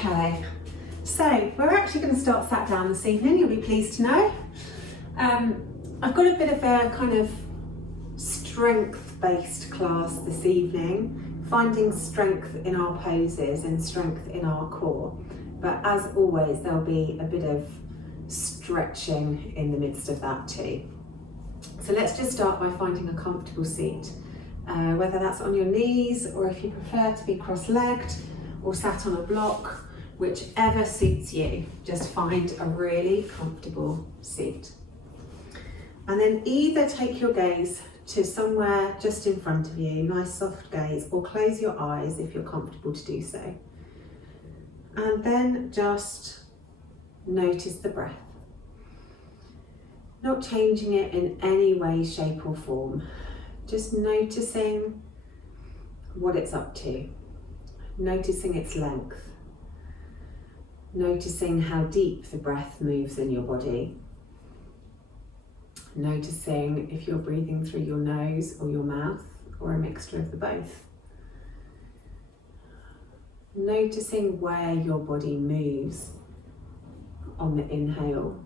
Okay, so we're actually going to start sat down this evening, you'll be pleased to know. I've got a bit of a kind of strength-based class this evening, finding strength in our poses and strength in our core. But as always, there'll be a bit of stretching in the midst of that too. So let's just start by finding a comfortable seat, whether that's on your knees or if you prefer to be cross-legged or sat on a block, whichever suits you. Just find a really comfortable seat. And then either take your gaze to somewhere just in front of you, nice soft gaze, or close your eyes if you're comfortable to do so. And then just notice the breath. Not changing it in any way, shape or form. Just noticing what it's up to. Noticing its length. Noticing how deep the breath moves in your body. Noticing if you're breathing through your nose or your mouth or a mixture of the both. Noticing where your body moves on the inhale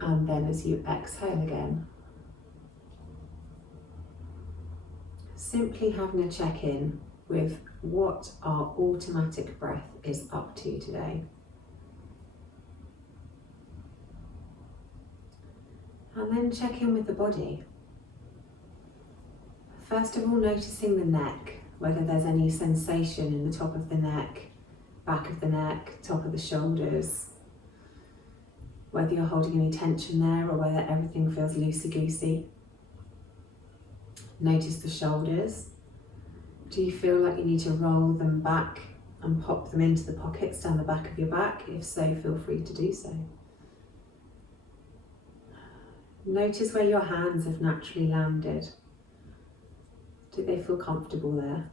and then as you exhale again. Simply having a check-in with what our automatic breath is up to today. And then check in with the body. First of all, noticing the neck, whether there's any sensation in the top of the neck, back of the neck, top of the shoulders, whether you're holding any tension there or whether everything feels loosey-goosey. Notice the shoulders. Do you feel like you need to roll them back and pop them into the pockets down the back of your back? If so, feel free to do so. Notice where your hands have naturally landed. Do they feel comfortable there?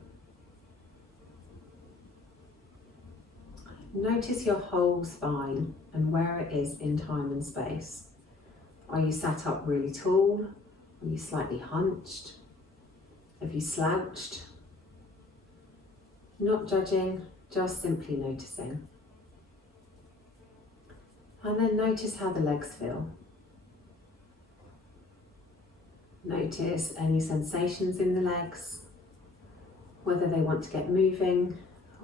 Notice your whole spine and where it is in time and space. Are you sat up really tall? Are you slightly hunched? Have you slouched? Not judging, just simply noticing. And then notice how the legs feel. Notice any sensations in the legs, whether they want to get moving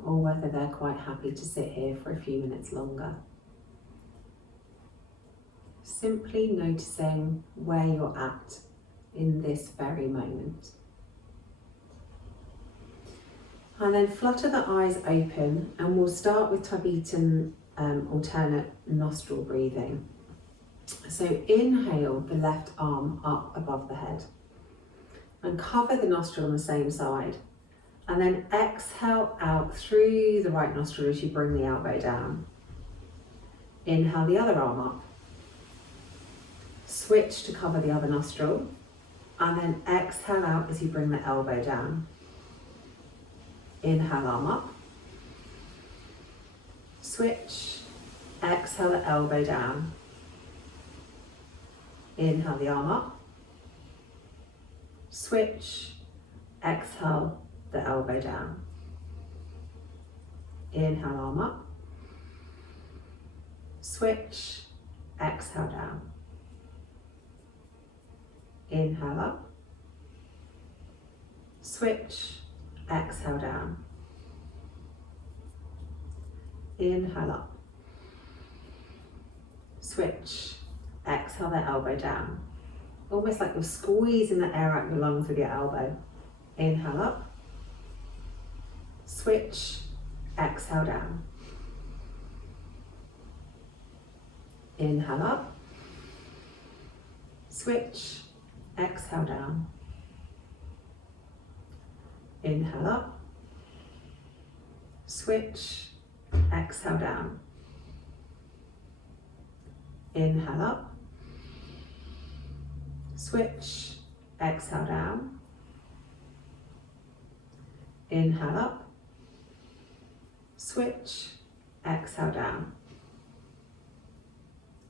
or whether they're quite happy to sit here for a few minutes longer. Simply noticing where you're at in this very moment. And then flutter the eyes open and we'll start with Tibetan alternate nostril breathing. So inhale the left arm up above the head and cover the nostril on the same side. And then exhale out through the right nostril as you bring the elbow down. Inhale the other arm up. Switch to cover the other nostril. And then exhale out as you bring the elbow down. Inhale, arm up. Switch. Exhale the elbow down. Inhale the arm up. Switch. Exhale the elbow down. Inhale, arm up. Switch. Exhale down. Inhale up. Switch. Exhale down. Inhale up. Switch. Exhale the elbow down. Almost like you're squeezing the air out your lungs with your elbow. Inhale up. Switch. Exhale down. Inhale up. Switch. Exhale down. Inhale up. Switch. Exhale down. Inhale up. Switch. Exhale down. Inhale up. Switch. Exhale down.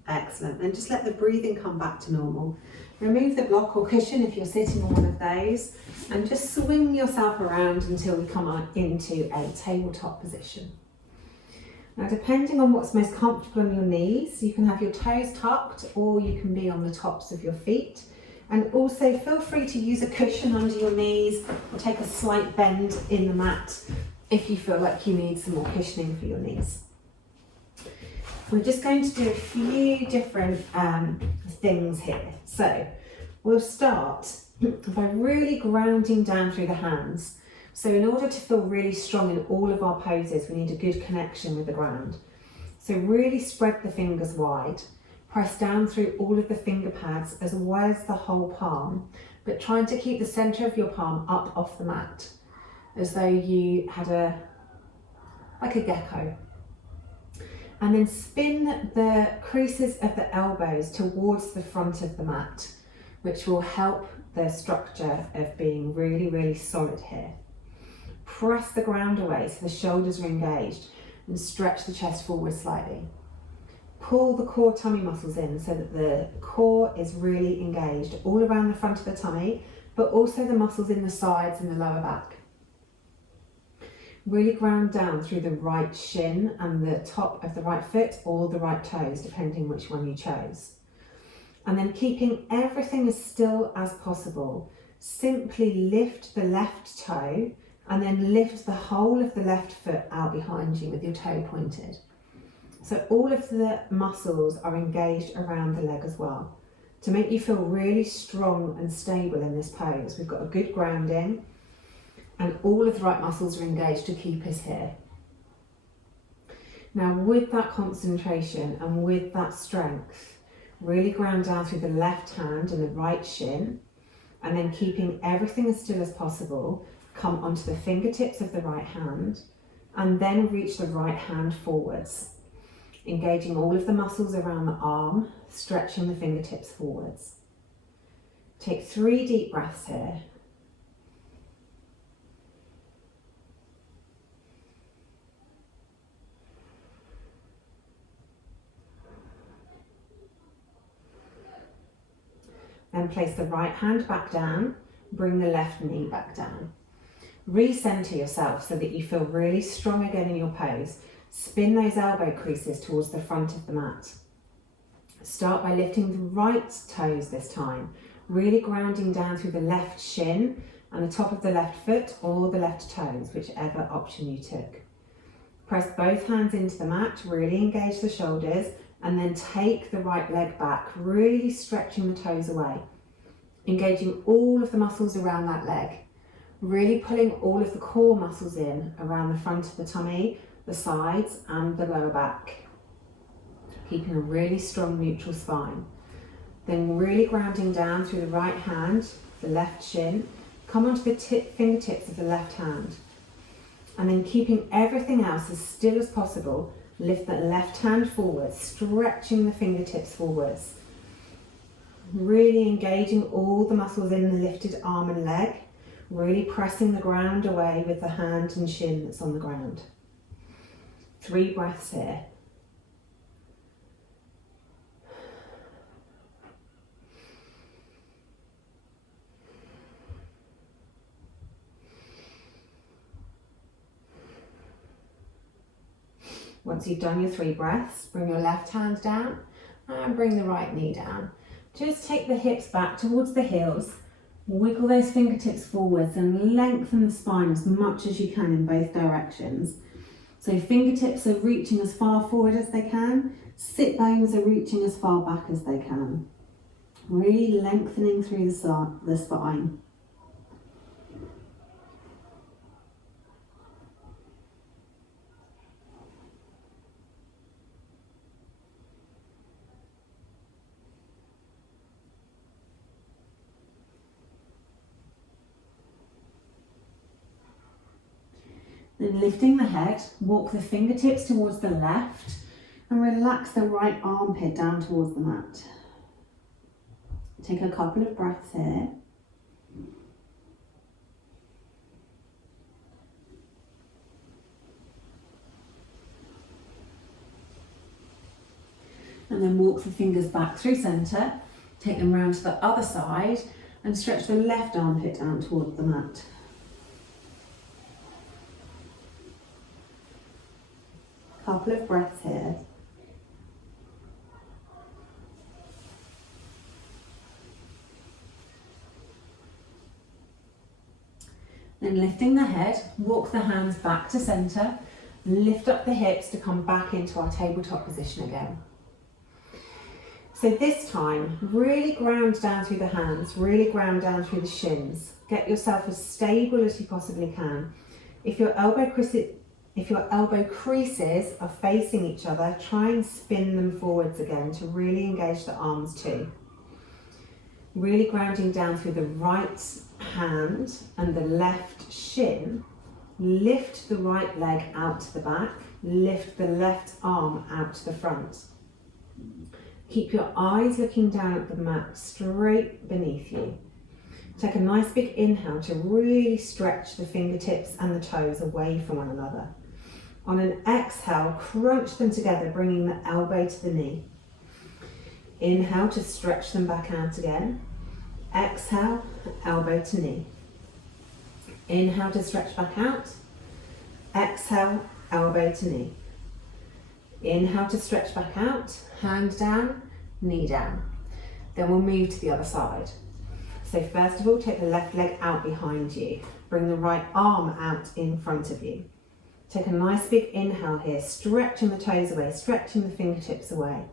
Excellent. And just let the breathing come back to normal. Remove the block or cushion if you're sitting on one of those and just swing yourself around until we come on into a tabletop position. Now, depending on what's most comfortable on your knees, you can have your toes tucked or you can be on the tops of your feet. And also feel free to use a cushion under your knees or take a slight bend in the mat if you feel like you need some more cushioning for your knees. We're just going to do a few different things here. So we'll start by really grounding down through the hands. So in order to feel really strong in all of our poses, we need a good connection with the ground. So really spread the fingers wide. Press down through all of the finger pads as well as the whole palm, but trying to keep the centre of your palm up off the mat, as though you had like a gecko. And then spin the creases of the elbows towards the front of the mat, which will help the structure of being really, really solid here. Press the ground away so the shoulders are engaged and stretch the chest forward slightly. Pull the core tummy muscles in so that the core is really engaged all around the front of the tummy, but also the muscles in the sides and the lower back. Really ground down through the right shin and the top of the right foot or the right toes, depending which one you chose. And then keeping everything as still as possible, simply lift the left toe and then lift the whole of the left foot out behind you with your toe pointed. So all of the muscles are engaged around the leg as well. To make you feel really strong and stable in this pose, we've got a good grounding and all of the right muscles are engaged to keep us here. Now with that concentration and with that strength, really ground down through the left hand and the right shin, and then keeping everything as still as possible, come onto the fingertips of the right hand and then reach the right hand forwards. Engaging all of the muscles around the arm, stretching the fingertips forwards. Take 3 deep breaths here. Then place the right hand back down, bring the left knee back down. Recenter yourself so that you feel really strong again in your pose. Spin those elbow creases towards the front of the mat. Start by lifting the right toes this time, really grounding down through the left shin and the top of the left foot or the left toes, whichever option you took. Press both hands into the mat, really engage the shoulders, and then take the right leg back, really stretching the toes away. Engaging all of the muscles around that leg, really pulling all of the core muscles in around the front of the tummy, the sides and the lower back, keeping a really strong neutral spine. Then really grounding down through the right hand, the left shin, come onto the fingertips of the left hand, and then keeping everything else as still as possible, lift that left hand forward, stretching the fingertips forwards, really engaging all the muscles in the lifted arm and leg, really pressing the ground away with the hand and shin that's on the ground. 3 breaths here. Once you've done your 3 breaths, bring your left hand down and bring the right knee down. Just take the hips back towards the heels, wiggle those fingertips forwards and lengthen the spine as much as you can in both directions. So fingertips are reaching as far forward as they can, sit bones are reaching as far back as they can. Really lengthening through the spine. Then lifting the head, walk the fingertips towards the left and relax the right armpit down towards the mat. Take a couple of breaths here. And then walk the fingers back through centre, take them round to the other side and stretch the left armpit down towards the mat. Couple of breaths here. Then lifting the head, walk the hands back to centre, lift up the hips to come back into our tabletop position again. So this time, really ground down through the hands, really ground down through the shins. Get yourself as stable as you possibly can. If your elbow creases are facing each other, try and spin them forwards again to really engage the arms too. Really grounding down through the right hand and the left shin. Lift the right leg out to the back, lift the left arm out to the front. Keep your eyes looking down at the mat straight beneath you. Take a nice big inhale to really stretch the fingertips and the toes away from one another. On an exhale, crunch them together, bringing the elbow to the knee. Inhale to stretch them back out again. Exhale, elbow to knee. Inhale to stretch back out. Exhale, elbow to knee. Inhale to stretch back out, hand down, knee down. Then we'll move to the other side. So first of all, take the left leg out behind you. Bring the right arm out in front of you. Take a nice big inhale here, stretching the toes away, stretching the fingertips away.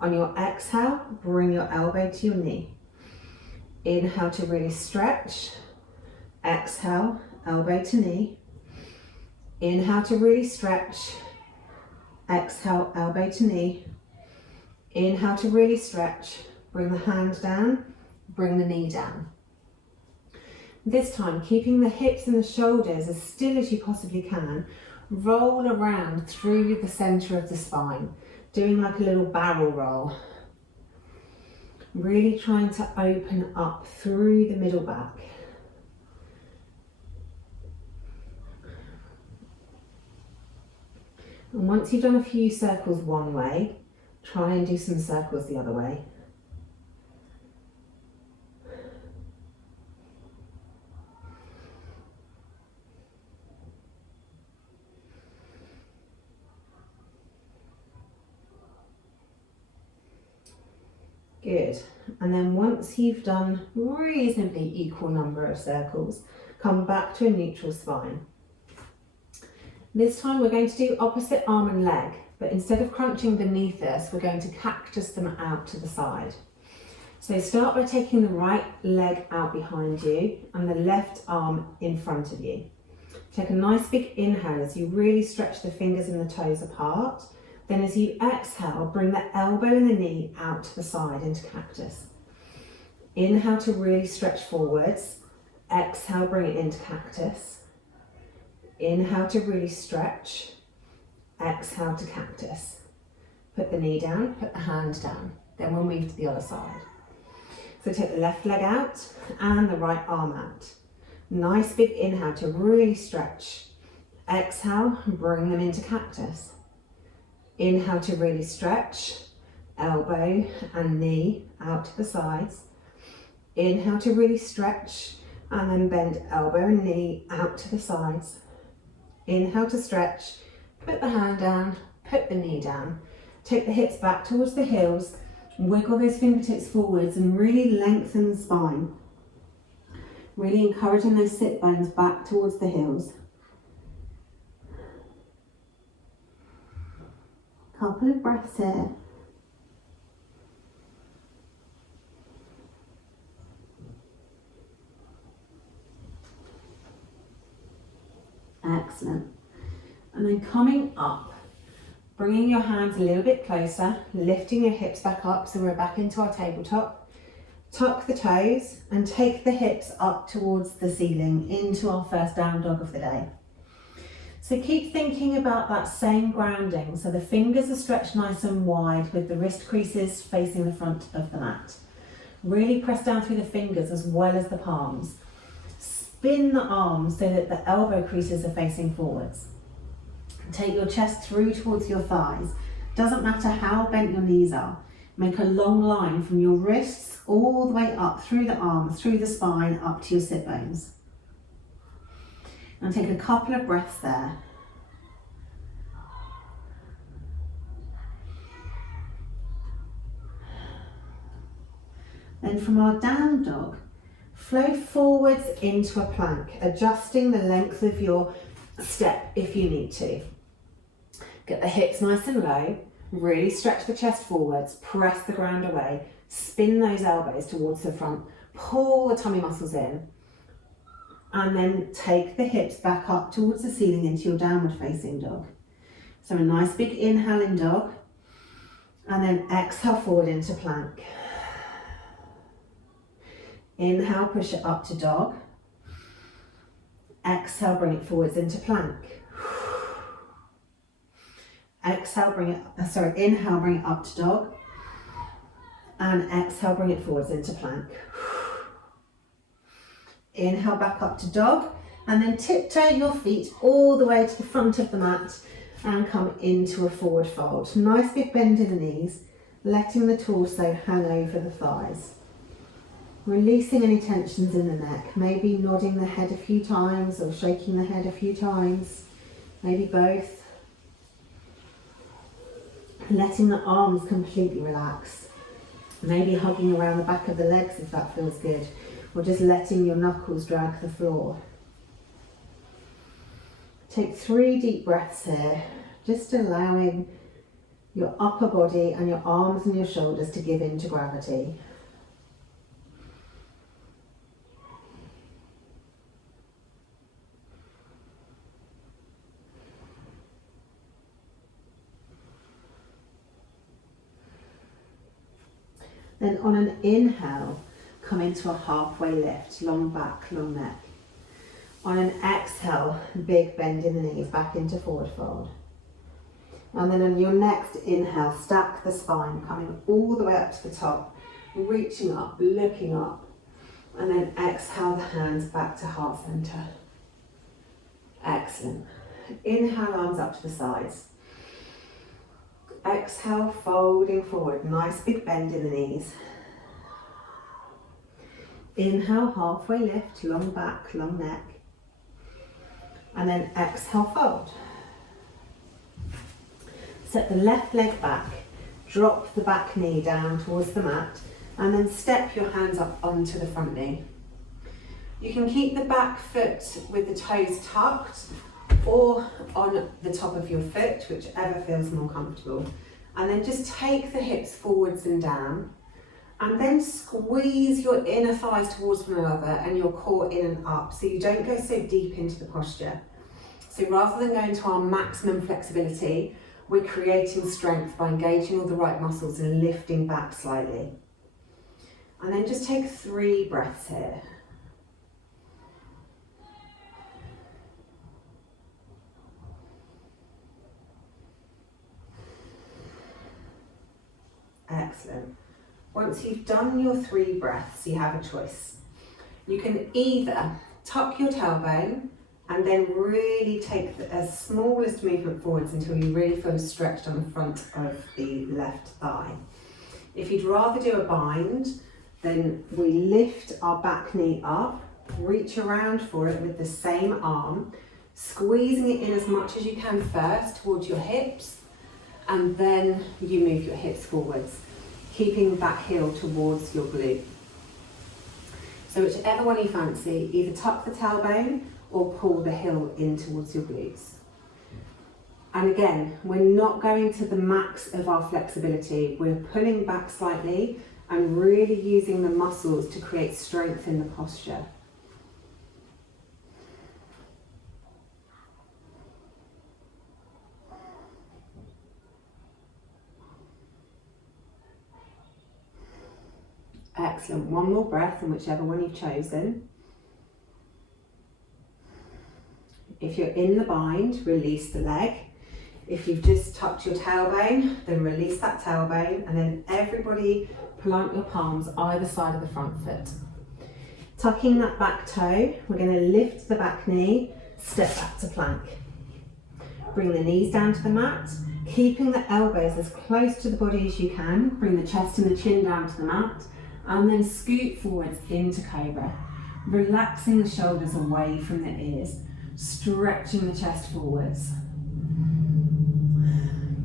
On your exhale, bring your elbow to your knee. Inhale to really stretch. Exhale, elbow to knee. Inhale to really stretch. Exhale, elbow to knee. Inhale to really stretch. Bring the hand down, bring the knee down. This time, keeping the hips and the shoulders as still as you possibly can, roll around through the centre of the spine, doing like a little barrel roll. Really trying to open up through the middle back. And once you've done a few circles one way, try and do some circles the other way. Good. And then once you've done reasonably equal number of circles, come back to a neutral spine. This time we're going to do opposite arm and leg, but instead of crunching beneath us, we're going to cactus them out to the side. So start by taking the right leg out behind you and the left arm in front of you. Take a nice big inhale as you really stretch the fingers and the toes apart. Then as you exhale, bring the elbow and the knee out to the side into cactus. Inhale to really stretch forwards. Exhale, bring it into cactus. Inhale to really stretch. Exhale to cactus. Put the knee down, put the hand down. Then we'll move to the other side. So take the left leg out and the right arm out. Nice big inhale to really stretch. Exhale, bring them into cactus. Inhale to really stretch. Elbow and knee out to the sides. Inhale to really stretch and then bend elbow and knee out to the sides. Inhale to stretch, put the hand down, put the knee down. Take the hips back towards the heels, wiggle those fingertips forwards and really lengthen the spine. Really encouraging those sit bones back towards the heels. Couple of breaths here. Excellent. And then coming up, bringing your hands a little bit closer, lifting your hips back up so we're back into our tabletop. Tuck the toes and take the hips up towards the ceiling into our first down dog of the day. So keep thinking about that same grounding. So the fingers are stretched nice and wide with the wrist creases facing the front of the mat. Really press down through the fingers as well as the palms. Spin the arms so that the elbow creases are facing forwards. Take your chest through towards your thighs. Doesn't matter how bent your knees are. Make a long line from your wrists all the way up through the arms, through the spine, up to your sit bones. And take a couple of breaths there. Then from our down dog, flow forwards into a plank, adjusting the length of your step if you need to. Get the hips nice and low, really stretch the chest forwards, press the ground away, spin those elbows towards the front, pull the tummy muscles in, and then take the hips back up towards the ceiling into your downward facing dog. So a nice big inhale in dog, and then exhale forward into plank. Inhale, push it up to dog. Exhale, bring it forwards into plank. Exhale, inhale, bring it up to dog. And exhale, bring it forwards into plank. Inhale, back up to dog. And then tiptoe your feet all the way to the front of the mat and come into a forward fold. Nice big bend in the knees, letting the torso hang over the thighs. Releasing any tensions in the neck, maybe nodding the head a few times or shaking the head a few times, maybe both. Letting the arms completely relax. Maybe hugging around the back of the legs if that feels good, or just letting your knuckles drag the floor. Take 3 deep breaths here, just allowing your upper body and your arms and your shoulders to give in to gravity. Then on an inhale, come into a halfway lift, long back, long neck. On an exhale, big bend in the knees, back into forward fold. And then on your next inhale, stack the spine, coming all the way up to the top, reaching up, looking up. And then exhale the hands back to heart center. Excellent. Inhale, arms up to the sides. Exhale, folding forward, nice big bend in the knees. Inhale, halfway lift, long back, long neck. And then exhale, fold. Set the left leg back, drop the back knee down towards the mat, and then step your hands up onto the front knee. You can keep the back foot with the toes tucked or on the top of your foot, whichever feels more comfortable. And then just take the hips forwards and down, and then squeeze your inner thighs towards one another and your core in and up, so you don't go so deep into the posture. So rather than going to our maximum flexibility, we're creating strength by engaging all the right muscles and lifting back slightly. And then just take 3 breaths here. Excellent. Once you've done your 3 breaths, you have a choice. You can either tuck your tailbone and then really take the smallest movement forwards until you really feel stretched on the front of the left thigh. If you'd rather do a bind, then we lift our back knee up, reach around for it with the same arm, squeezing it in as much as you can first towards your hips, and then you move your hips forwards, keeping that heel towards your glute. So whichever one you fancy, either tuck the tailbone or pull the heel in towards your glutes. And again, we're not going to the max of our flexibility. We're pulling back slightly and really using the muscles to create strength in the posture. Excellent. One more breath, and whichever one you've chosen. If you're in the bind, release the leg. If you've just tucked your tailbone, then release that tailbone, and then everybody plant your palms either side of the front foot. Tucking that back toe, we're going to lift the back knee, step back to plank. Bring the knees down to the mat, keeping the elbows as close to the body as you can. Bring the chest and the chin down to the mat, and then scoot forwards into cobra, relaxing the shoulders away from the ears, stretching the chest forwards.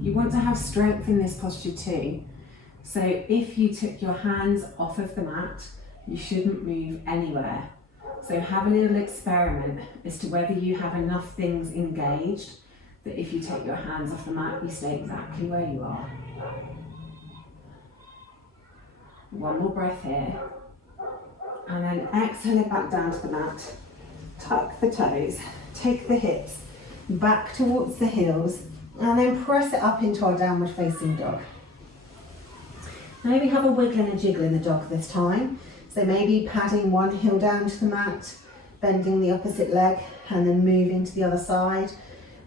You want to have strength in this posture too, So if you took your hands off of the mat, you shouldn't move anywhere. So have a little experiment as to whether you have enough things engaged that if you take your hands off the mat, you stay exactly where you are. One more breath here. And then exhale it back down to the mat. Tuck the toes, take the hips back towards the heels, and then press it up into our downward facing dog. Maybe have a wiggle and a jiggle in the dog this time. So maybe padding one heel down to the mat, bending the opposite leg, and then moving to the other side.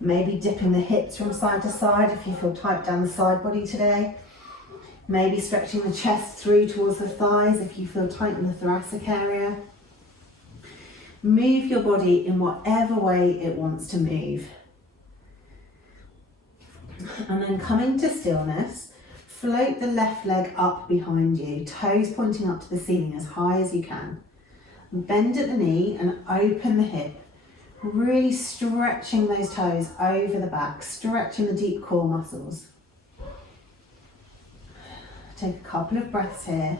Maybe dipping the hips from side to side if you feel tight down the side body today. Maybe stretching the chest through towards the thighs if you feel tight in the thoracic area. Move your body in whatever way it wants to move. And then coming to stillness, float the left leg up behind you, toes pointing up to the ceiling as high as you can. Bend at the knee and open the hip, really stretching those toes over the back, stretching the deep core muscles. Take a couple of breaths here.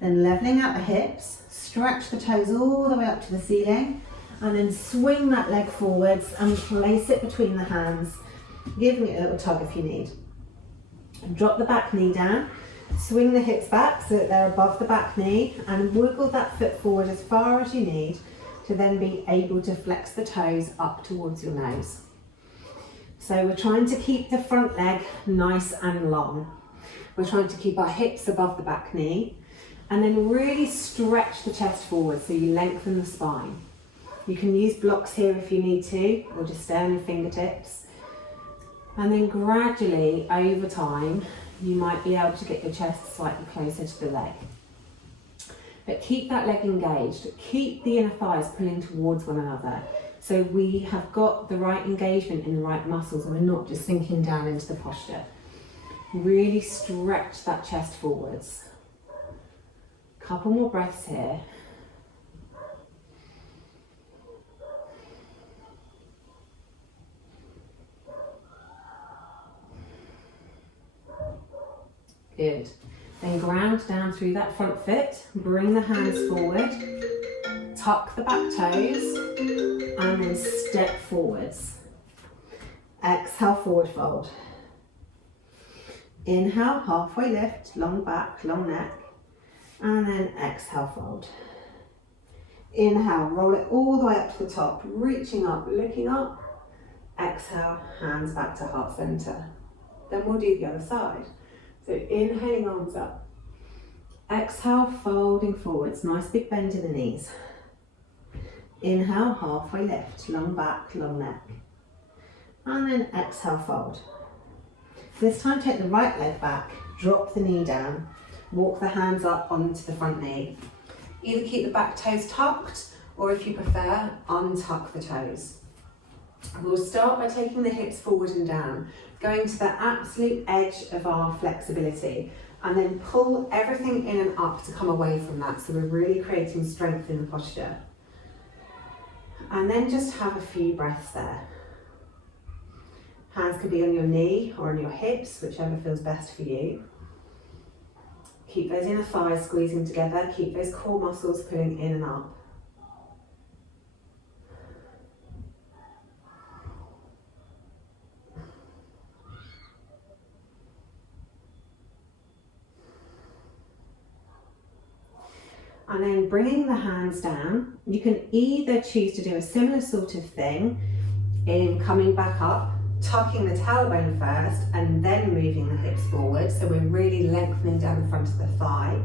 Then leveling out the hips, stretch the toes all the way up to the ceiling, and then swing that leg forwards and place it between the hands, giving it a little tug if you need. Drop the back knee down, swing the hips back so that they're above the back knee, and wiggle that foot forward as far as you need to then be able to flex the toes up towards your nose. So we're trying to keep the front leg nice and long. We're trying to keep our hips above the back knee, and then really stretch the chest forward so you lengthen the spine. You can use blocks here if you need to, or just stay on your fingertips. And then gradually, over time, you might be able to get your chest slightly closer to the leg. But keep that leg engaged. Keep the inner thighs pulling towards one another. So we have got the right engagement in the right muscles and we're not just sinking down into the posture. Really stretch that chest forwards. Couple more breaths here. Good. Then ground down through that front foot, bring the hands forward, tuck the back toes, and then step forwards. Exhale, forward fold. Inhale, halfway lift, long back, long neck, and then exhale, fold. Inhale, roll it all the way up to the top, reaching up, looking up. Exhale, hands back to heart center. Then we'll do the other side. So inhaling, arms up. Exhale, folding forwards, nice big bend in the knees. Inhale, halfway lift, long back, long neck. And then exhale, fold. This time take the right leg back, drop the knee down, walk the hands up onto the front knee. Either keep the back toes tucked, or if you prefer, untuck the toes. We'll start by taking the hips forward and down, going to the absolute edge of our flexibility, and then pull everything in and up to come away from that, so we're really creating strength in the posture. And then just have a few breaths there. Hands could be on your knee or on your hips, whichever feels best for you. Keep those inner thighs squeezing together, keep those core muscles pulling in and up. And then bringing the hands down, you can either choose to do a similar sort of thing in coming back up, tucking the tailbone first and then moving the hips forward, so we're really lengthening down the front of the thigh.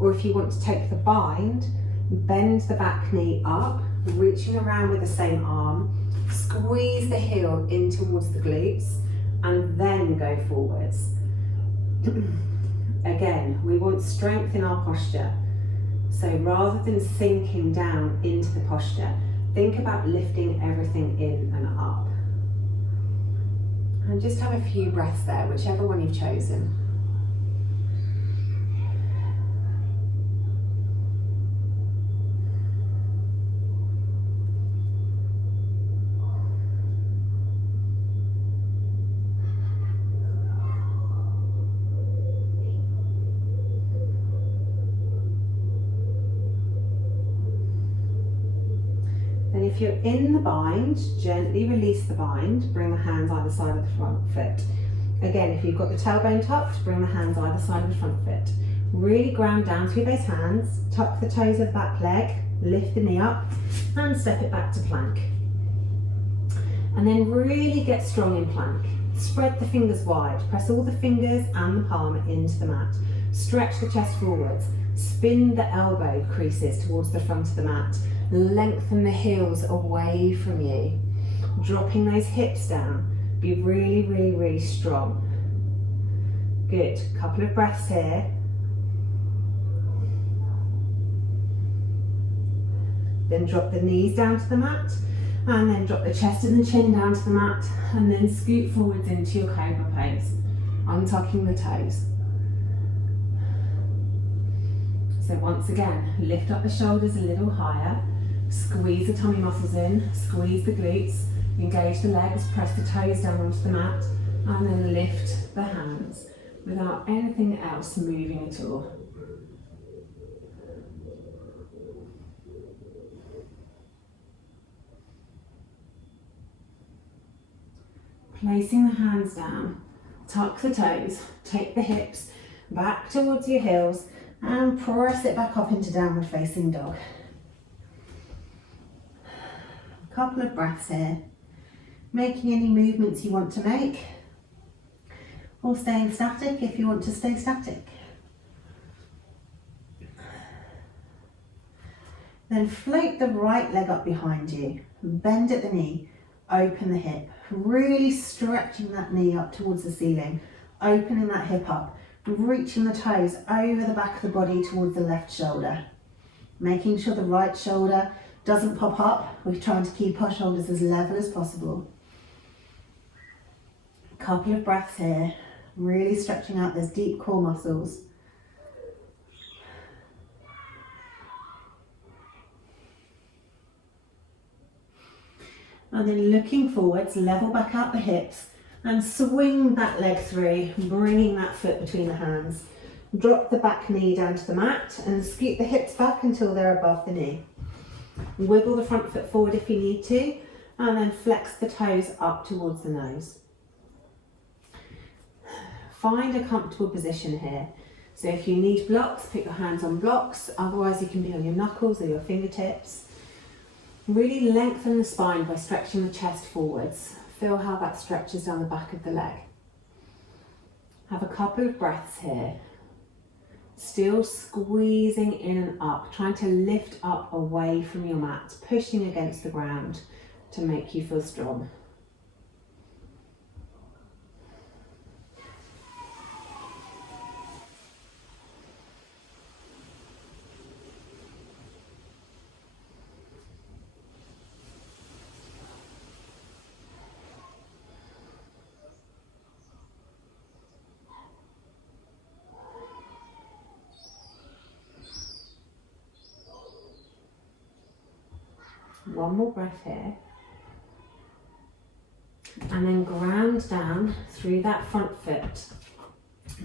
Or if you want to take the bind, bend the back knee up, reaching around with the same arm, squeeze the heel in towards the glutes and then go forwards. Again, we want strength in our posture. So rather than sinking down into the posture, think about lifting everything in and up. And just have a few breaths there, whichever one you've chosen. Then if you're in the bind, gently release the bind, bring the hands either side of the front foot. Again, if you've got the tailbone tucked, bring the hands either side of the front foot. Really ground down through those hands, tuck the toes of the back leg, lift the knee up and step it back to plank. And then really get strong in plank. Spread the fingers wide, press all the fingers and the palm into the mat. Stretch the chest forwards, spin the elbow creases towards the front of the mat. Lengthen the heels away from you. Dropping those hips down. Be really, really, really strong. Good, couple of breaths here. Then drop the knees down to the mat, and then drop the chest and the chin down to the mat, and then scoot forwards into your cobra pose, untucking the toes. So once again, lift up the shoulders a little higher, squeeze the tummy muscles in, squeeze the glutes, engage the legs, press the toes down onto the mat, and then lift the hands without anything else moving at all. Placing the hands down, tuck the toes, take the hips back towards your heels and press it back up into downward facing dog. A couple of breaths here, making any movements you want to make or staying static if you want to stay static. Then float the right leg up behind you, bend at the knee, open the hip, really stretching that knee up towards the ceiling, opening that hip up, reaching the toes over the back of the body towards the left shoulder, making sure the right shoulder doesn't pop up. We're trying to keep our shoulders as level as possible. A couple of breaths here, really stretching out those deep core muscles. And then looking forwards, level back out the hips and swing that leg through, bringing that foot between the hands. Drop the back knee down to the mat and scoot the hips back until they're above the knee. Wiggle the front foot forward if you need to, and then flex the toes up towards the nose. Find a comfortable position here. So if you need blocks, put your hands on blocks, otherwise you can be on your knuckles or your fingertips. Really lengthen the spine by stretching the chest forwards. Feel how that stretches down the back of the leg. Have a couple of breaths here. Still squeezing in and up, trying to lift up away from your mat, pushing against the ground to make you feel strong. One more breath here. And then ground down through that front foot.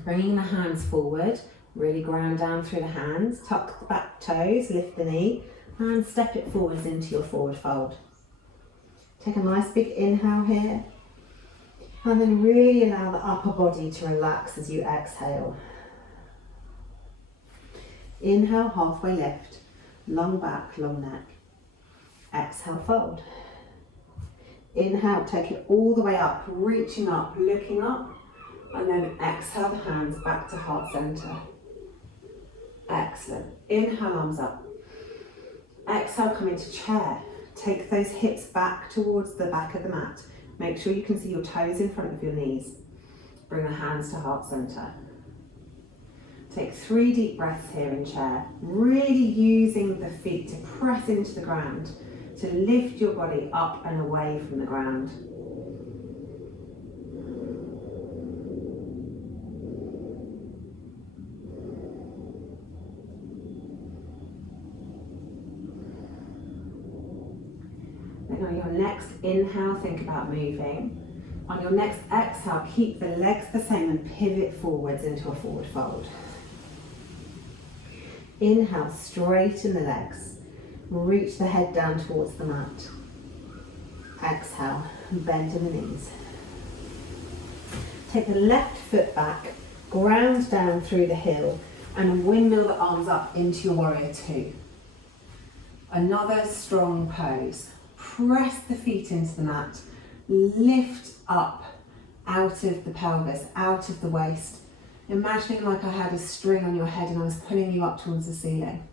Bringing the hands forward, really ground down through the hands, tuck the back toes, lift the knee, and step it forwards into your forward fold. Take a nice big inhale here. And then really allow the upper body to relax as you exhale. Inhale, halfway lift, long back, long neck. Exhale, fold. Inhale, take it all the way up, reaching up, looking up, and then exhale the hands back to heart center. Excellent. Inhale, arms up. Exhale, come into chair. Take those hips back towards the back of the mat. Make sure you can see your toes in front of your knees. Bring the hands to heart center. Take 3 deep breaths here in chair, really using the feet to press into the ground, to lift your body up and away from the ground. Then on your next inhale, think about moving. On your next exhale, keep the legs the same and pivot forwards into a forward fold. Inhale, straighten the legs. Reach the head down towards the mat. Exhale, bend in the knees. Take the left foot back, ground down through the heel, and windmill the arms up into your warrior two. Another strong pose. Press the feet into the mat. Lift up out of the pelvis, out of the waist. Imagining like I had a string on your head and I was pulling you up towards the ceiling.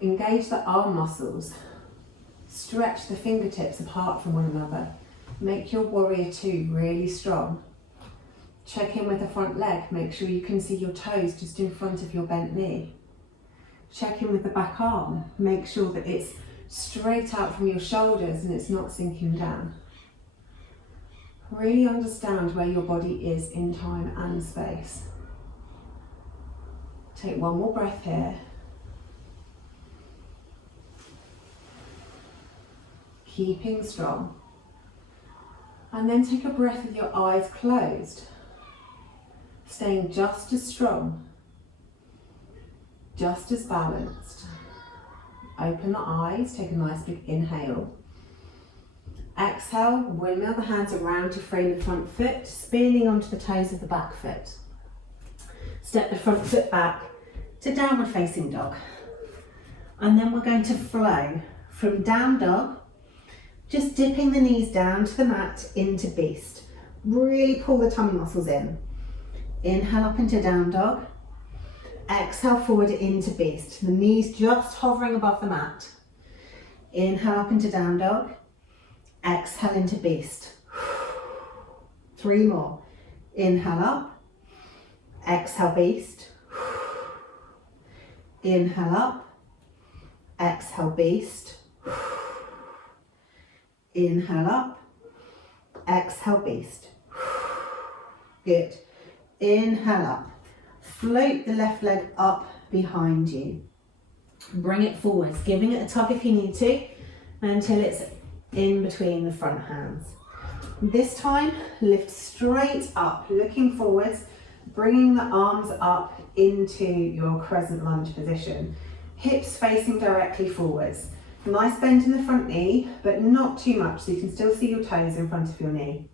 Engage the arm muscles. Stretch the fingertips apart from one another. Make your warrior two really strong. Check in with the front leg. Make sure you can see your toes just in front of your bent knee. Check in with the back arm. Make sure that it's straight out from your shoulders and it's not sinking down. Really understand where your body is in time and space. Take one more breath here. Keeping strong. And then take a breath with your eyes closed. Staying just as strong. Just as balanced. Open the eyes, take a nice big inhale. Exhale, windmill the hands around to frame the front foot, spinning onto the toes of the back foot. Step the front foot back to downward facing dog. And then we're going to flow from down dog, just dipping the knees down to the mat into beast. Really pull the tummy muscles in. Inhale up into down dog. Exhale forward into beast. The knees just hovering above the mat. Inhale up into down dog. Exhale into beast. 3 more. Inhale up. Exhale beast. Inhale up. Exhale beast. Inhale up. Exhale beast. Good. Inhale up. Float the left leg up behind you. Bring it forwards, giving it a tug if you need to, until it's in between the front hands. This time, lift straight up, looking forwards, bringing the arms up into your crescent lunge position. Hips facing directly forwards. Nice bend in the front knee, but not too much, so you can still see your toes in front of your knee.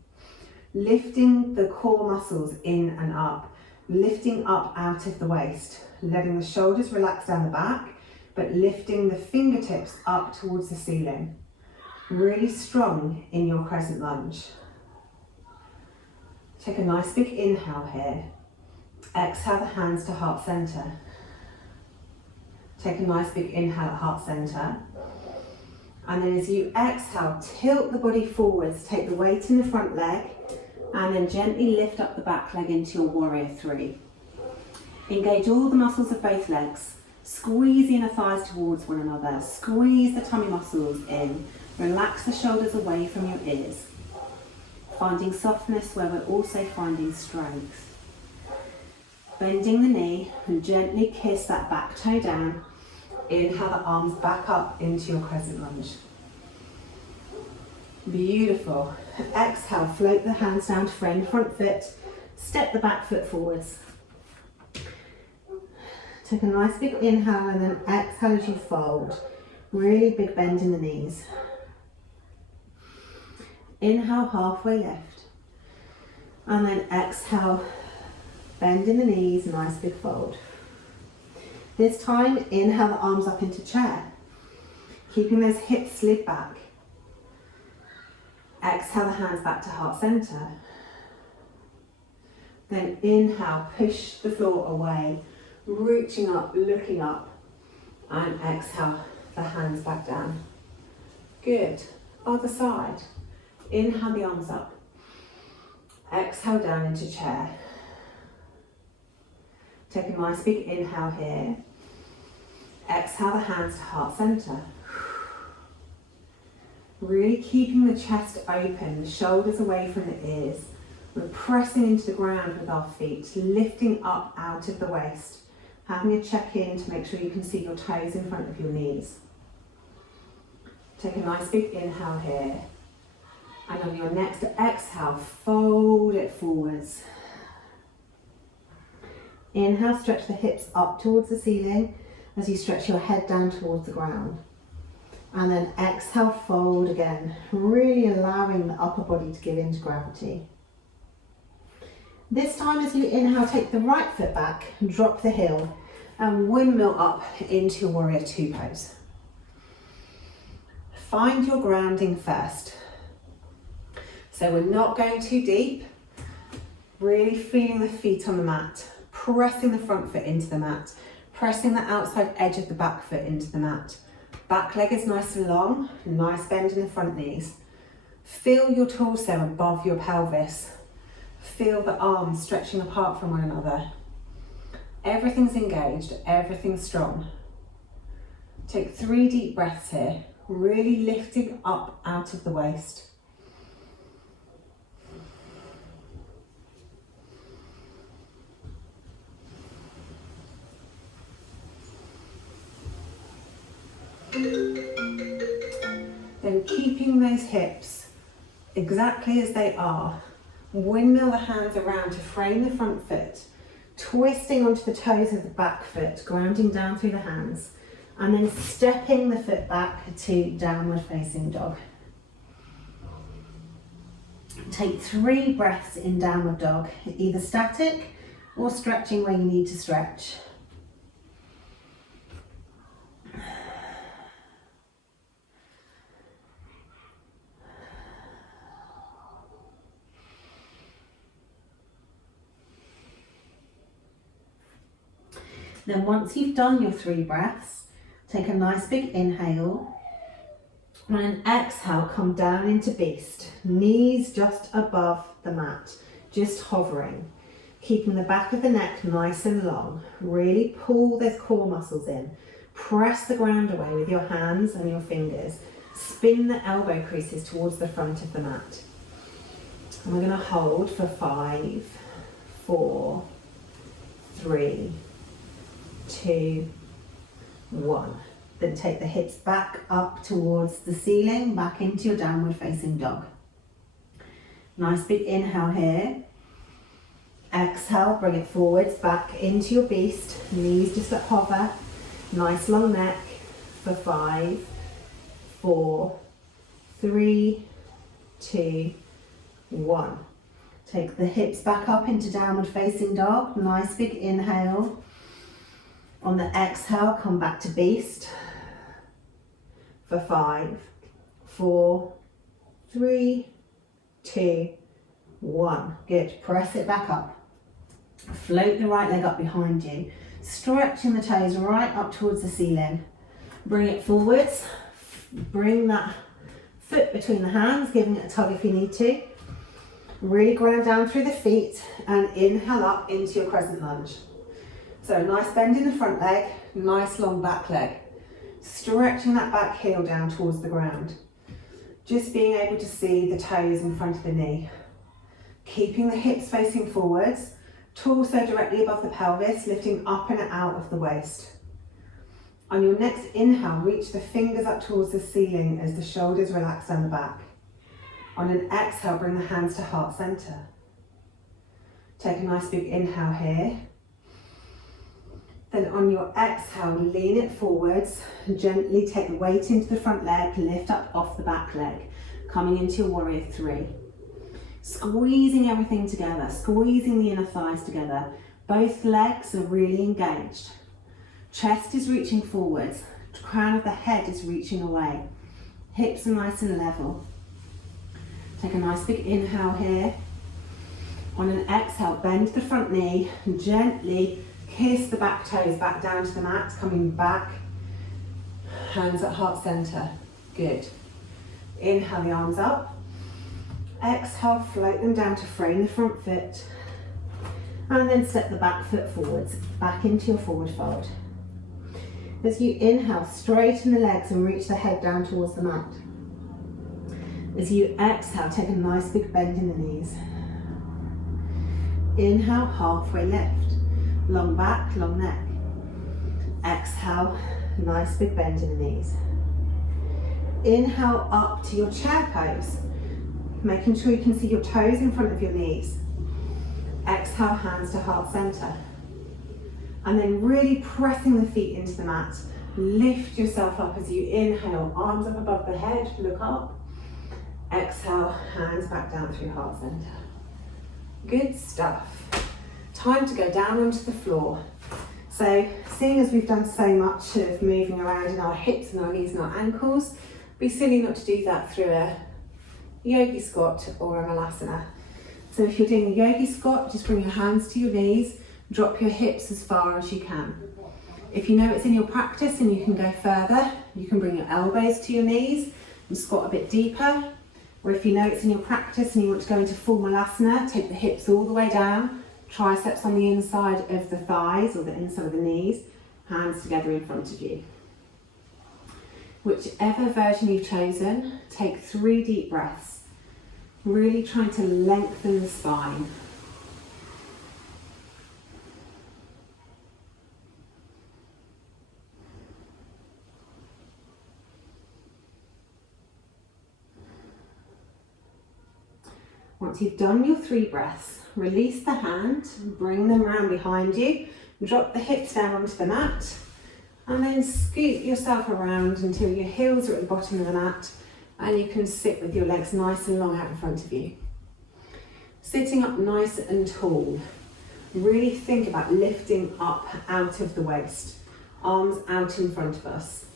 Lifting the core muscles in and up. Lifting up out of the waist, letting the shoulders relax down the back, but lifting the fingertips up towards the ceiling. Really strong in your crescent lunge. Take a nice big inhale here. Exhale the hands to heart center. Take a nice big inhale at heart center. And then as you exhale, tilt the body forwards, take the weight in the front leg, and then gently lift up the back leg into your warrior three. Engage all the muscles of both legs. Squeeze the inner thighs towards one another. Squeeze the tummy muscles in. Relax the shoulders away from your ears. Finding softness where we're also finding strength. Bending the knee and gently kiss that back toe down. Inhale the arms back up into your crescent lunge. Beautiful. Exhale, float the hands down to frame the front foot. Step the back foot forwards. Take a nice big inhale and then exhale as you fold. Really big bend in the knees. Inhale, halfway lift. And then exhale, bend in the knees, nice big fold. This time, inhale the arms up into chair. Keeping those hips slid back. Exhale the hands back to heart center. Then inhale, push the floor away, reaching up, looking up, and exhale the hands back down. Good. Other side. Inhale the arms up. Exhale down into chair. Take a nice big inhale here. Exhale the hands to heart center. Really keeping the chest open, the shoulders away from the ears. We're pressing into the ground with our feet, lifting up out of the waist. Having a check-in to make sure you can see your toes in front of your knees. Take a nice big inhale here. And on your next exhale, fold it forwards. Inhale, stretch the hips up towards the ceiling as you stretch your head down towards the ground. And then exhale, fold again, really allowing the upper body to give in to gravity. This time as you inhale, take the right foot back and drop the heel and windmill up into Warrior Two pose. Find your grounding first. So we're not going too deep, really feeling the feet on the mat, pressing the front foot into the mat, pressing the outside edge of the back foot into the mat. Back leg is nice and long, nice bend in the front knees. Feel your torso above your pelvis. Feel the arms stretching apart from one another. Everything's engaged, everything's strong. Take 3 deep breaths here, really lifting up out of the waist. Then keeping those hips exactly as they are, windmill the hands around to frame the front foot, twisting onto the toes of the back foot, grounding down through the hands, and then stepping the foot back to downward facing dog. Take 3 breaths in downward dog, either static or stretching where you need to stretch. Then once you've done your 3 breaths, take a nice big inhale. On an exhale, come down into beast. Knees just above the mat, just hovering. Keeping the back of the neck nice and long. Really pull those core muscles in. Press the ground away with your hands and your fingers. Spin the elbow creases towards the front of the mat. And we're going to hold for 5, 4, 3, 2, 1. Then take the hips back up towards the ceiling, back into your downward facing dog. Nice big inhale here. Exhale, bring it forwards, back into your beast. Knees just at hover. Nice long neck for 5, 4, 3, 2, 1. Take the hips back up into downward facing dog. Nice big inhale. On the exhale, come back to beast for 5, 4, 3, 2, 1. Good. Press it back up. Float the right leg up behind you, stretching the toes right up towards the ceiling. Bring it forwards. Bring that foot between the hands, giving it a tug if you need to. Really ground down through the feet and inhale up into your crescent lunge. So nice bend in the front leg, nice long back leg. Stretching that back heel down towards the ground. Just being able to see the toes in front of the knee. Keeping the hips facing forwards, torso directly above the pelvis, lifting up and out of the waist. On your next inhale, reach the fingers up towards the ceiling as the shoulders relax down the back. On an exhale, bring the hands to heart center. Take a nice big inhale here. Then on your exhale, lean it forwards, gently take the weight into the front leg, lift up off the back leg, coming into your warrior 3. Squeezing everything together, squeezing the inner thighs together. Both legs are really engaged. Chest is reaching forwards, crown of the head is reaching away. Hips are nice and level. Take a nice big inhale here. On an exhale, bend the front knee, gently kiss the back toes back down to the mat, coming back, hands at heart center. Good. Inhale the arms up. Exhale, float them down to frame the front foot. And then step the back foot forwards, back into your forward fold. As you inhale, straighten the legs and reach the head down towards the mat. As you exhale, take a nice big bend in the knees. Inhale, halfway lift. Long back, long neck. Exhale, nice big bend in the knees. Inhale up to your chair pose, making sure you can see your toes in front of your knees. Exhale, hands to heart center. And then really pressing the feet into the mat Lift yourself up as you inhale, arms up above the head, look up. Exhale, hands back down through heart center. Good stuff. Time to go down onto the floor. So, seeing as we've done so much of moving around in our hips and our knees and our ankles, be silly not to do that through a yogi squat or a malasana. So if you're doing a yogi squat, just bring your hands to your knees, drop your hips as far as you can. If you know it's in your practice and you can go further, you can bring your elbows to your knees and squat a bit deeper. Or if you know it's in your practice and you want to go into full malasana, take the hips all the way down, triceps on the inside of the thighs or the inside of the knees, hands together in front of you. Whichever version you've chosen, take 3 deep breaths, really trying to lengthen the spine. Once you've done your 3 breaths, release the hand, bring them round behind you, drop the hips down onto the mat, and then scoot yourself around until your heels are at the bottom of the mat and you can sit with your legs nice and long out in front of you. Sitting up nice and tall, really think about lifting up out of the waist, arms out in front of us.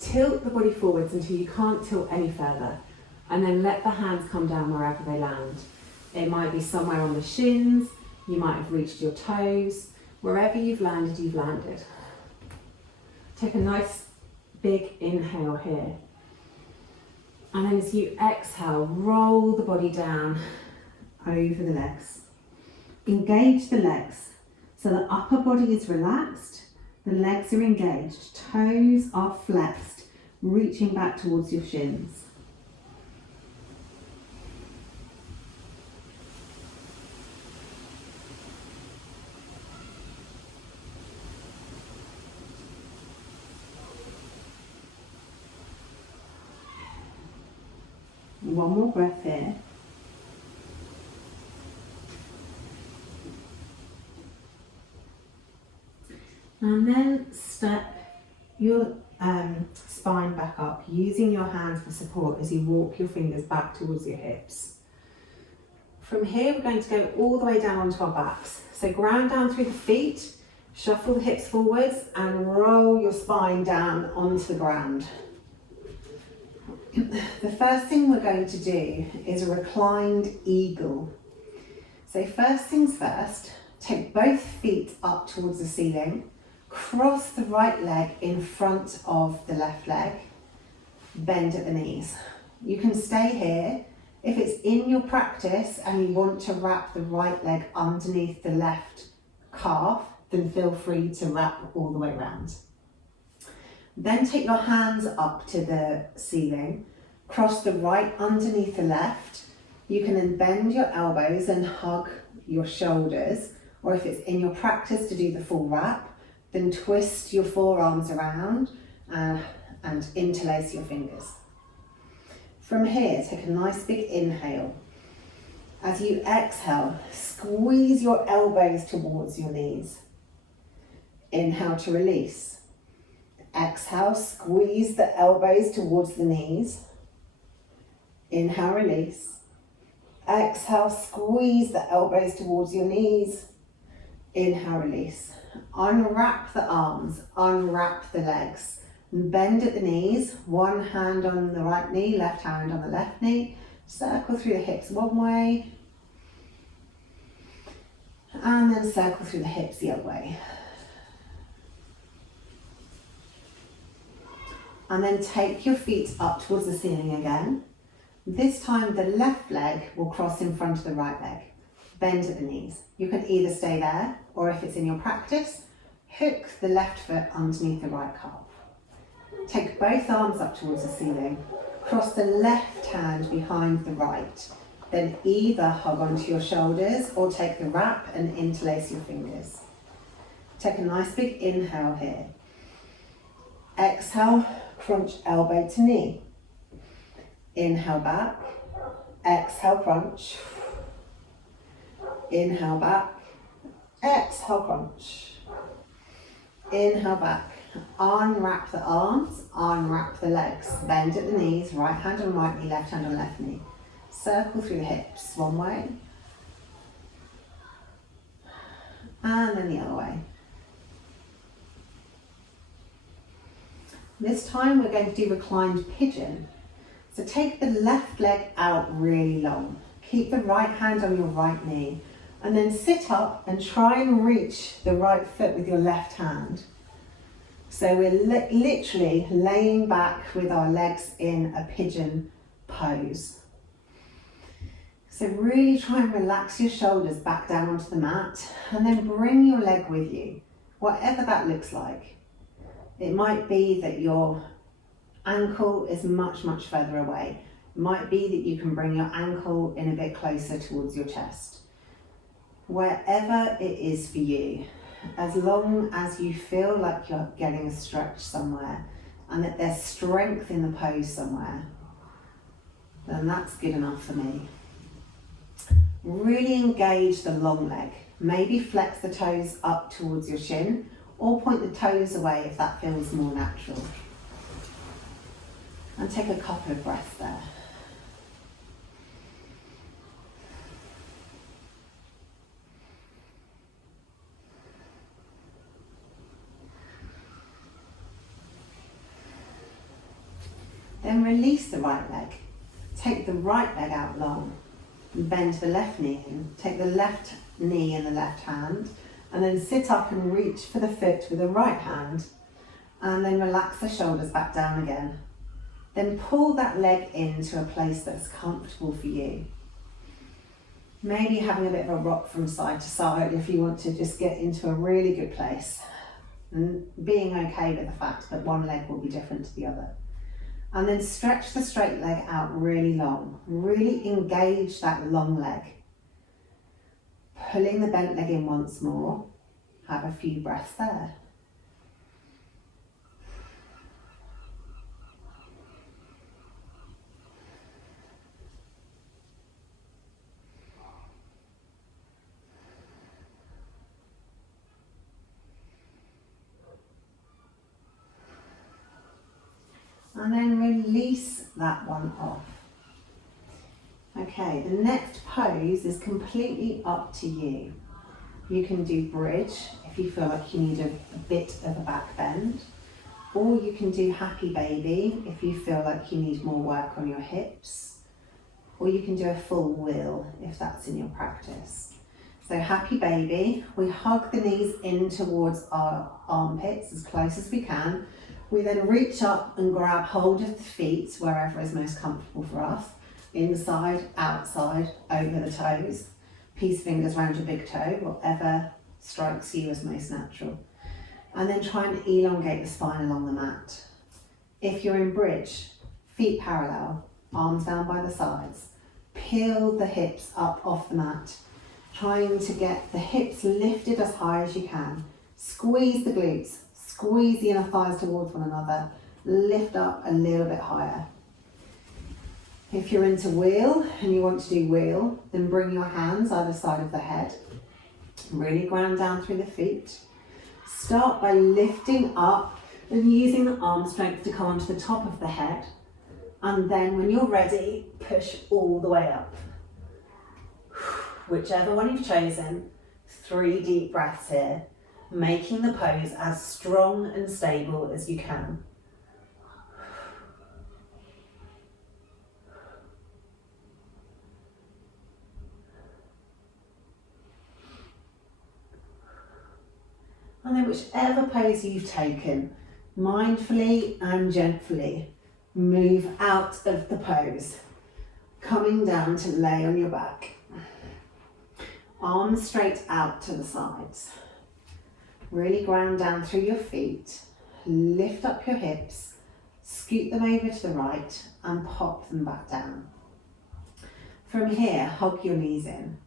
Tilt the body forwards until you can't tilt any further, and then let the hands come down wherever they land. It might be somewhere on the shins, you might have reached your toes. Wherever you've landed, you've landed. Take a nice big inhale here. And then as you exhale, roll the body down over the legs. Engage the legs so the upper body is relaxed, the legs are engaged, toes are flexed, reaching back towards your shins. One more breath here. And then step your spine back up, using your hands for support as you walk your fingers back towards your hips. From here, we're going to go all the way down onto our backs. So ground down through the feet, shuffle the hips forwards, and roll your spine down onto the ground. The first thing we're going to do is a Reclined Eagle. So first things first, take both feet up towards the ceiling, cross the right leg in front of the left leg, bend at the knees. You can stay here. If it's in your practice and you want to wrap the right leg underneath the left calf, then feel free to wrap all the way around. Then take your hands up to the ceiling, cross the right underneath the left. You can then bend your elbows and hug your shoulders, or if it's in your practice to do the full wrap, then twist your forearms around and interlace your fingers. From here, take a nice big inhale. As you exhale, squeeze your elbows towards your knees. Inhale to release. Exhale, squeeze the elbows towards the knees. Inhale, release. Exhale, squeeze the elbows towards your knees. Inhale, release. Unwrap the arms, unwrap the legs. Bend at the knees, one hand on the right knee, left hand on the left knee. Circle through the hips one way. And then circle through the hips the other way. And then take your feet up towards the ceiling again. This time the left leg will cross in front of the right leg. Bend at the knees. You can either stay there, or if it's in your practice, hook the left foot underneath the right calf. Take both arms up towards the ceiling. Cross the left hand behind the right. Then either hug onto your shoulders or take the wrap and interlace your fingers. Take a nice big inhale here. Exhale, crunch elbow to knee. Inhale back. Exhale, crunch. Inhale back. Exhale, crunch. Inhale back. Unwrap the arms, unwrap the legs. Bend at the knees, right hand on right knee, left hand on left knee. Circle through the hips one way. And then the other way. This time we're going to do reclined pigeon. So take the left leg out really long. Keep the right hand on your right knee. And then sit up and try and reach the right foot with your left hand. So we're literally laying back with our legs in a pigeon pose. So really try and relax your shoulders back down onto the mat and then bring your leg with you, whatever that looks like. It might be that your ankle is much, much further away. It might be that you can bring your ankle in a bit closer towards your chest. Wherever it is for you, as long as you feel like you're getting a stretch somewhere and that there's strength in the pose somewhere, then that's good enough for me. Really engage the long leg. Maybe flex the toes up towards your shin or point the toes away if that feels more natural. And take a couple of breaths there. Then release the right leg. Take the right leg out long and bend the left knee in. Take the left knee in the left hand and then sit up and reach for the foot with the right hand and then relax the shoulders back down again. Then pull that leg into a place that's comfortable for you. Maybe having a bit of a rock from side to side if you want to just get into a really good place and being okay with the fact that one leg will be different to the other. And then stretch the straight leg out really long. Really engage that long leg. Pulling the bent leg in once more. Have a few breaths there. And then release that one off. Okay, the next pose is completely up to you. You can do bridge if you feel like you need a bit of a back bend, or you can do happy baby if you feel like you need more work on your hips, or you can do a full wheel if that's in your practice. So happy baby, we hug the knees in towards our armpits as close as we can. We then reach up and grab hold of the feet wherever is most comfortable for us. Inside, outside, over the toes. Peace fingers around your big toe, whatever strikes you as most natural. And then try and elongate the spine along the mat. If you're in bridge, feet parallel, arms down by the sides. Peel the hips up off the mat, trying to get the hips lifted as high as you can. Squeeze the glutes. Squeeze the inner thighs towards one another, lift up a little bit higher. If you're into wheel and you want to do wheel, then bring your hands either side of the head. Really ground down through the feet. Start by lifting up and using the arm strength to come onto the top of the head. And then when you're ready, push all the way up. Whichever one you've chosen, 3 deep breaths here. Making the pose as strong and stable as you can. And then whichever pose you've taken, mindfully and gently move out of the pose, coming down to lay on your back. Arms straight out to the sides. Really ground down through your feet, lift up your hips, scoot them over to the right and pop them back down. From here, hug your knees in.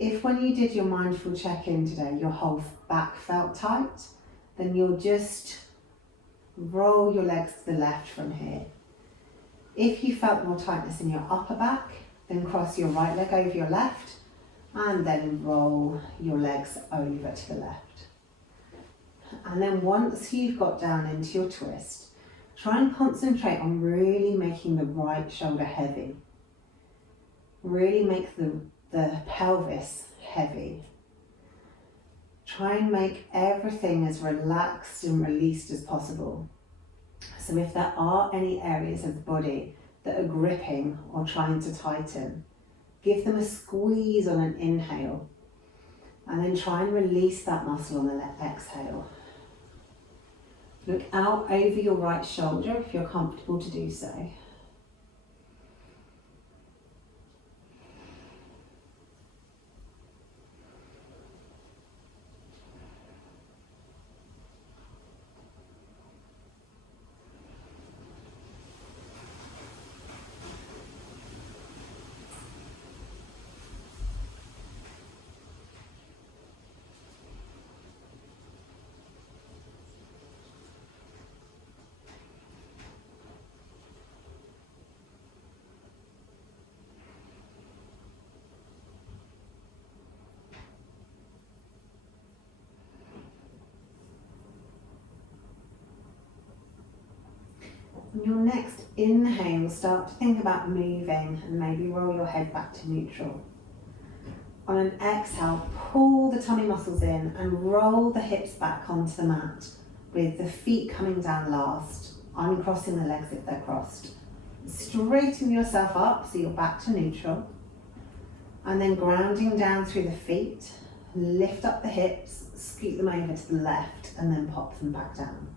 If when you did your mindful check-in today, your whole back felt tight, then you'll just roll your legs to the left from here. If you felt more tightness in your upper back, then cross your right leg over your left and then roll your legs over to the left. And then once you've got down into your twist, try and concentrate on really making the right shoulder heavy. Really make the pelvis heavy. Try and make everything as relaxed and released as possible. So if there are any areas of the body that are gripping or trying to tighten, give them a squeeze on an inhale, and then try and release that muscle on the exhale. Look out over your right shoulder if you're comfortable to do so. On your next inhale, start to think about moving and maybe roll your head back to neutral. On an exhale, pull the tummy muscles in and roll the hips back onto the mat with the feet coming down last, uncrossing the legs if they're crossed. Straighten yourself up so you're back to neutral, and then grounding down through the feet, lift up the hips, scoot them over to the left and then pop them back down.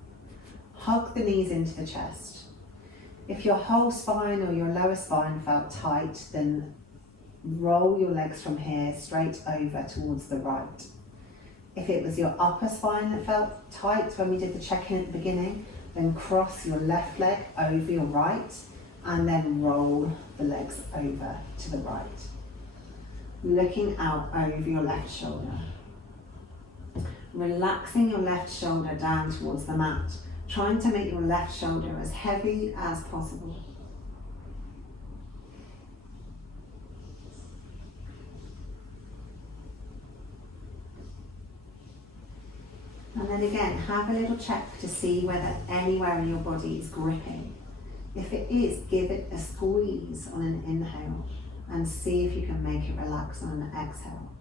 Hug the knees into the chest. If your whole spine or your lower spine felt tight, then roll your legs from here straight over towards the right. If it was your upper spine that felt tight when we did the check-in at the beginning, then cross your left leg over your right and then roll the legs over to the right. Looking out over your left shoulder. Relaxing your left shoulder down towards the mat, trying to make your left shoulder as heavy as possible. And then again, have a little check to see whether anywhere in your body is gripping. If it is, give it a squeeze on an inhale and see if you can make it relax on an exhale.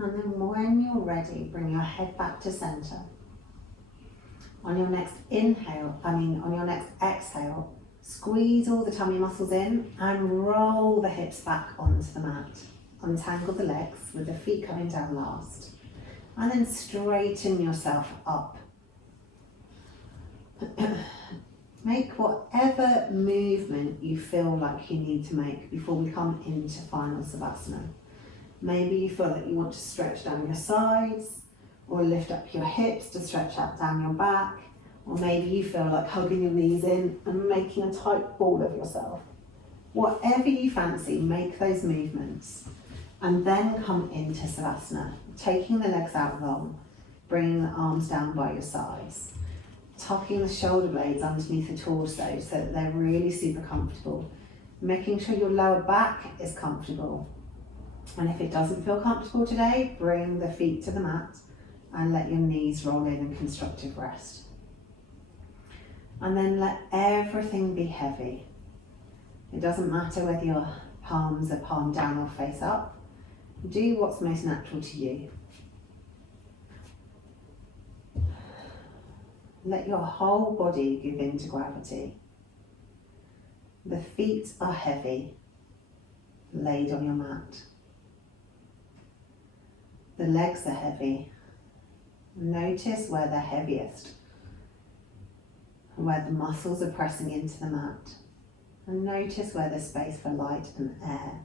And then when you're ready, bring your head back to center. On your next exhale, squeeze all the tummy muscles in and roll the hips back onto the mat. Untangle the legs with the feet coming down last. And then straighten yourself up. Make whatever movement you feel like you need to make before we come into final Savasana. Maybe you feel that you want to stretch down your sides, or lift up your hips to stretch out down your back, or maybe you feel like hugging your knees in and making a tight ball of yourself. Whatever you fancy, make those movements, and then come into Savasana, taking the legs out long, bringing the arms down by your sides, tucking the shoulder blades underneath the torso so that they're really super comfortable, making sure your lower back is comfortable. And if it doesn't feel comfortable today, bring the feet to the mat and let your knees roll in constructive rest. And then let everything be heavy. It doesn't matter whether your palms are palm down or face up. Do what's most natural to you. Let your whole body give in to gravity. The feet are heavy, laid on your mat. The legs are heavy, Notice where they're heaviest, where the muscles are pressing into the mat. And notice where there's space for light and air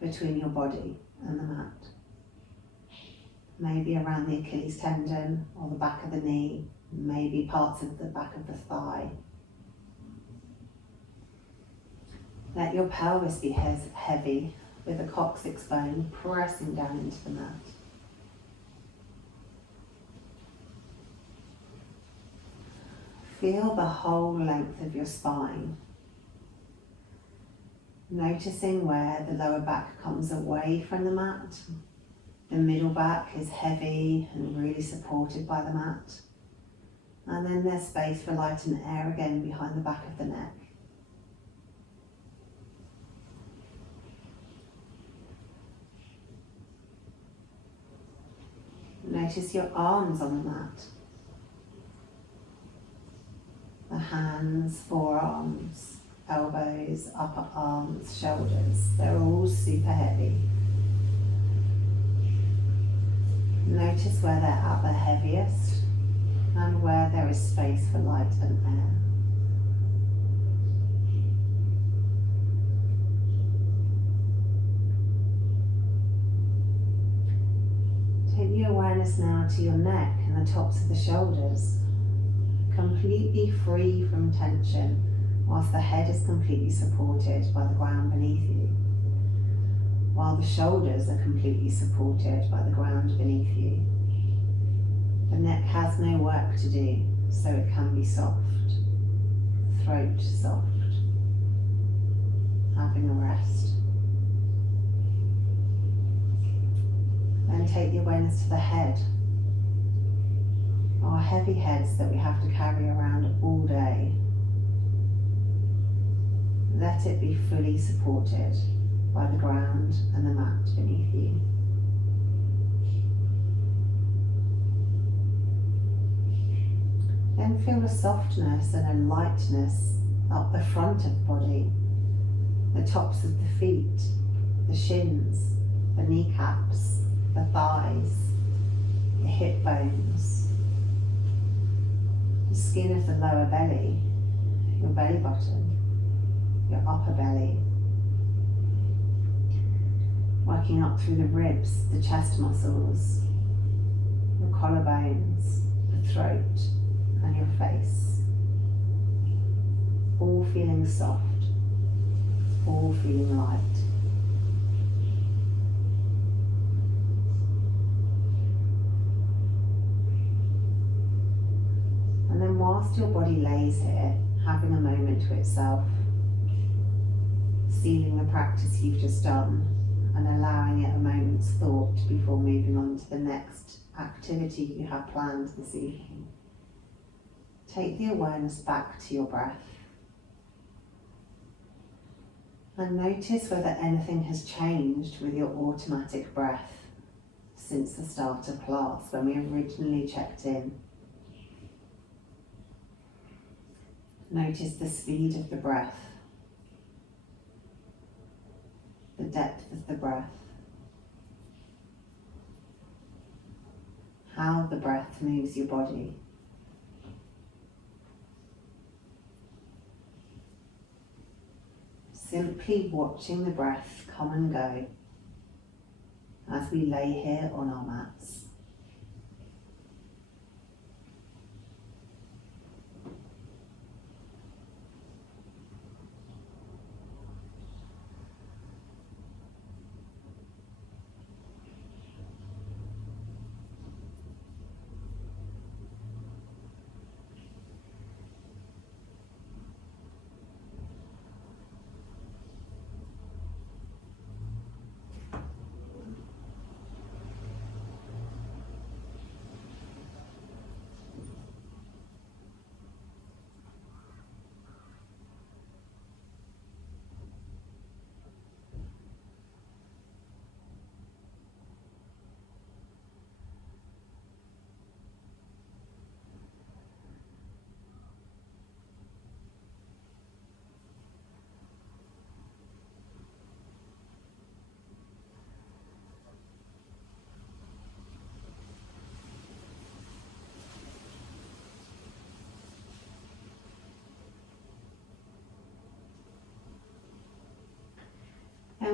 between your body and the mat. Maybe around the Achilles tendon or the back of the knee, maybe parts of the back of the thigh. Let your pelvis be heavy with the coccyx bone pressing down into the mat. Feel the whole length of your spine. Noticing where the lower back comes away from the mat. The middle back is heavy and really supported by the mat. And then there's space for light and air again behind the back of the neck. Notice your arms on the mat. The hands, forearms, elbows, upper arms, shoulders, they're all super heavy. Notice where they're at their heaviest and where there is space for light and air. Take your awareness now to your neck and the tops of the shoulders, completely free from tension, whilst the head is completely supported by the ground beneath you, while the shoulders are completely supported by the ground beneath you. The neck has no work to do, so it can be soft, throat soft, having a rest. Then take the awareness to the head. Our heavy heads that we have to carry around all day. Let it be fully supported by the ground and the mat beneath you. Then feel a softness and a lightness up the front of the body, the tops of the feet, the shins, the kneecaps, the thighs, the hip bones, the skin of the lower belly, your belly button, your upper belly, working up through the ribs, the chest muscles, your collarbones, the throat, and your face. All feeling soft, all feeling light. And then whilst your body lays here, having a moment to itself, sealing the practice you've just done and allowing it a moment's thought before moving on to the next activity you have planned this evening. Take the awareness back to your breath and notice whether anything has changed with your automatic breath since the start of class when we originally checked in. Notice the speed of the breath, the depth of the breath, how the breath moves your body. Simply watching the breath come and go as we lay here on our mats.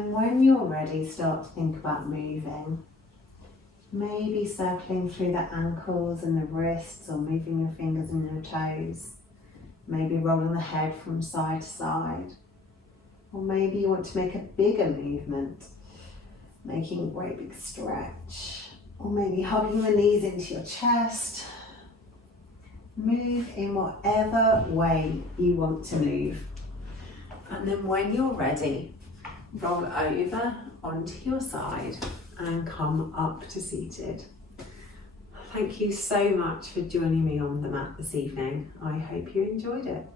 then when you're ready, start to think about moving. Maybe circling through the ankles and the wrists, or moving your fingers and your toes. Maybe rolling the head from side to side. Or maybe you want to make a bigger movement, making a great big stretch. Or maybe hugging the knees into your chest. Move in whatever way you want to move. And then when you're ready, roll over onto your side and come up to seated. Thank you so much for joining me on the mat this evening. I hope you enjoyed it.